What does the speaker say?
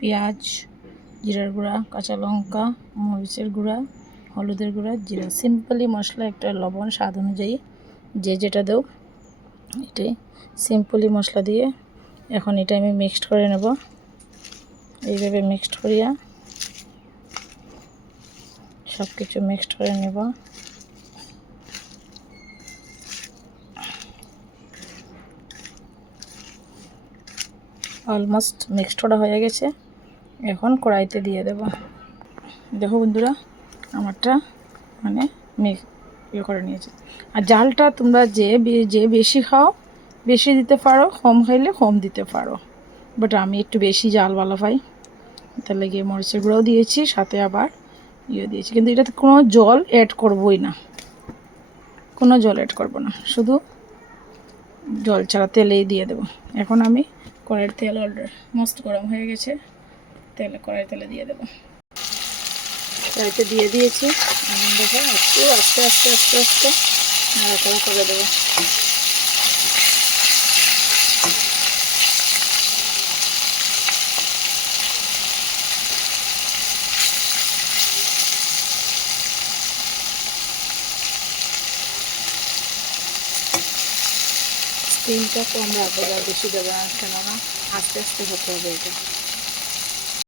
পেঁয়াজ, জিরার গুঁড়া, কাঁচা লঙ্কা, মরিচের গুঁড়া, হলুদের গুঁড়া, জিরা, সিম্পলি মশলা, একটা লবণ স্বাদ অনুযায়ী যে যেটা দেও। এটাই সিম্পলি মশলা দিয়ে এখন এটা আমি মিক্সড করে নেব। এইভাবে মিক্সড করিয়া সব কিছু মিক্সড করে নেব। অলমোস্ট মিক্সড করা হয়ে গেছে। এখন কড়াইতে দিয়ে দেব। দেখো বন্ধুরা, আমারটা মানে ইয়ে করে নিয়েছে। আর জালটা তোমরা যে বেশি খাও বেশি দিতে পারো, কম খাইলে কম দিতে পারো, বাট আমি একটু বেশি জাল ভালো পাই, তার লেগে মরিচের গুঁড়াও দিয়েছি, সাথে আবার দিয়েছি। কিন্তু এটাতে কোনো জল অ্যাড করবই না, কোনো জল অ্যাড করব না, শুধু জল ছাড়া তেলেই দিয়ে দেবো। এখন আমি কড়াইয়ের তেল অলমোস্ট গরম হয়ে গেছে, কড়াইয়ের তেলে দিয়ে দেবো। কড়াইতে দিয়ে দিয়েছি। দেখো একটু আস্তে আস্তে আস্তে আস্তে নাড়াচাড়া করে দেবো। স্টিমটা কম রাখবো, আর বেশি দেবো না, কেননা আস্তে আস্তে হতে হবে এটা।